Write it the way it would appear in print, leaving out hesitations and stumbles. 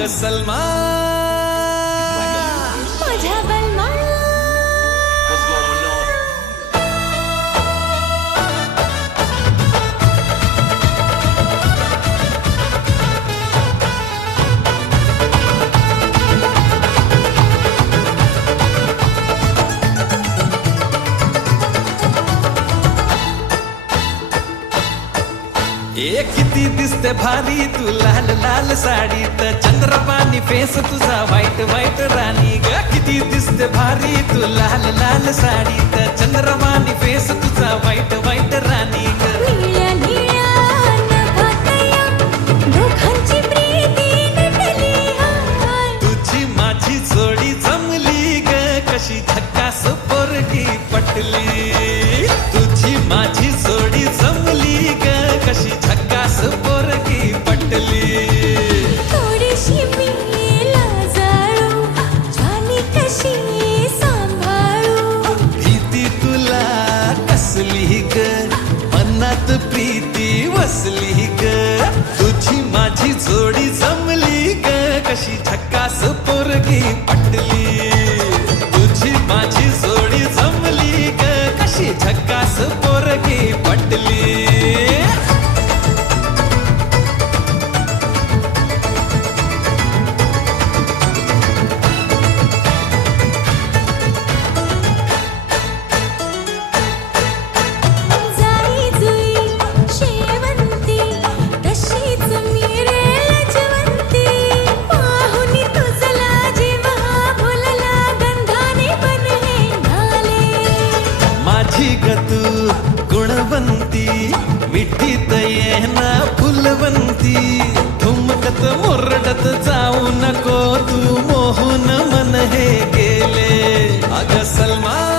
अग सलमान माझ्या बलमा ए किती दिसते भारी तू लाल लाल साडीत चंद्रपाणी फेस तुझा व्हाईट व्हाईट राणी ग किती दिसते भारी तू लाल लाल साडीत चंद्रपाणी फेस तुझा व्हाईट व्हाईट राणी ग निळ्या निळ्या नभातया दोघांची प्रीती नटली हाय तुझी माझी जोडी जमली ग कशी झक्कास पोरगी पटली तुझी माझी जोडी जमली ग कशी झक्कास पोरगी पटली थोडीशी मी लाजाळू जाणी कशी सांभाळू भीती तुला कसली ग मनात प्रीती वसली ग तुझी माझी जोडी जमली ग कशी झक्कास पोरगी पटली तुझी माझी जोडी जमली ग कशी झक्कास पोरगी पटली जाई जुई शेवंती तशीच मी रे लजवंती पाहुनी तुझला जीव हा फुलला गंधाने बनले नाले माझी गतू गुणवंती मिठीत येना फुलवंती ठुमकत मुरडत जाऊ नको तू मोहून मन हे गेले अग सलमान